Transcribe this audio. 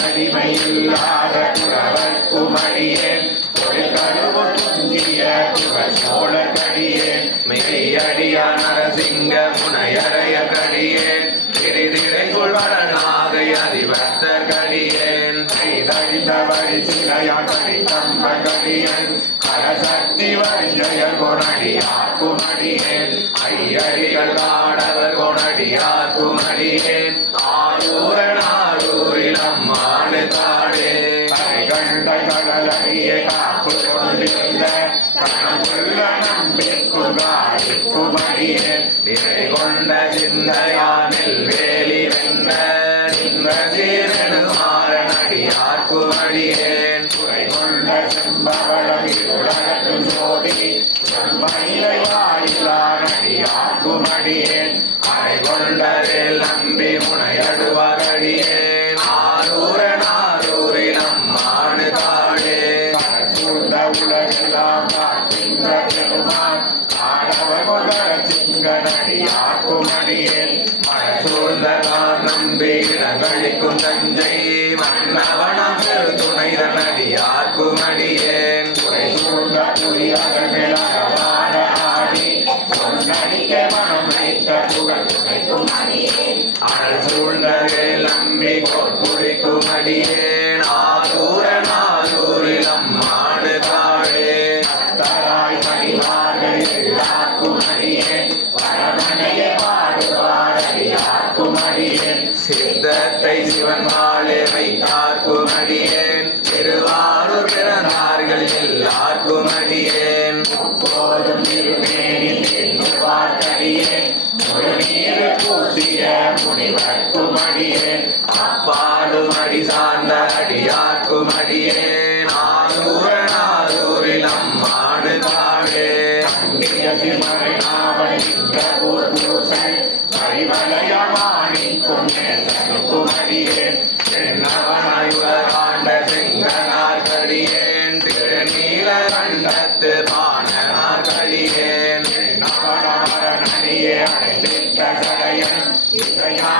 அடிமையில்லாத குறவர்க்கும் அடியேன் ஒரு கருவு துஞ்சிய குறச்சோழ கடியேன் மெய்யடிய நரசிங்க முனையறைய கடியேன் திரைதிரைக்குள் வரணாகை அதிபத்தர் கடியேன் கைதழிந்த வழி சிலையான் கடி தம்ப கடியேன் கரசக்தி வஞ்சய கொணடியாக்கும் அடியேன் ஐயடிகள் ஆடவர் கொணடியாக்கும் அடியேன் ஆரூர நாரூரில் அம்மானு தாடே கரை கண்ட கடலடிய காப்பு கொண்டிருந்த கணக்குள்ள நம்பிக்கும் காரிக்கும் அடியேன் நிறை கொண்ட சிந்தையானில் வேலி வென்ற நின்ற சீரனு மாறனடியாக்கும் அடியேன் குறை கொண்ட செம்பவளம் உலகத்தும் சோதி மயிலை வாயிலானடியாக்கும் அடியேன் அரை கொண்டதில் நம்பி முனையடுவரடியேன் ஆரூர நாரூரில் அம்மானு தாடே சூழ்ந்த உலகெல்லாம் பார்க்கின்ற பெருமான் ஆடவர் கொண்ட சிங்கனடியாக்கும் அடியேன் மழை சூழ்ந்த நம்பி இடங்களிக்கும் தஞ்சை மன்னவனம் பெரு துணைதன் அடியாக்கும் அடியேன் குறை சூழ்ந்த புலியர்கள் மேலான ஆடி பொன்னடிக்க மனம் வைத்த புகழ் துணைக்கும் அடியேன் அனல் சூழ்ந்த நம்பி கொட்புடிக்கும் அடியேன் ஆரூர நாரூரில் அம்மானு தாடே தராய் பணிவார்கள் எல்லாக்கும் அடியேன் வரமனைய பாடுவார் அடியாக்கும் அடியேன் சித்தத்தை சிவன் வாழே வைத்தார்க்கும் அடியேன் திருவாரூர் பிறந்தார்கள் எல்லாருக்கும் அடியேன் போதும் திருமேனில் என்று பார்த்தடியேன் முழுநீர் பூசிய முனிவர்க்கும் அடியேன் அப்பாடும் அடி சார்ந்த அடியார்க்கும் அடியேன் ஆரூர நாரூரில் அம்மானு தாடே சிமரை நாவல் நின்ற பூசன் பரிவலயமானிக்கும் நேசனுக்கும் அடியேன் என்னவனாயுலகாண்ட செங்கனார் கடியேன் திருநீல கண்டத்து பாணனார் கடியேன் நடியே அடைந்திட்ட கடையன் இசையா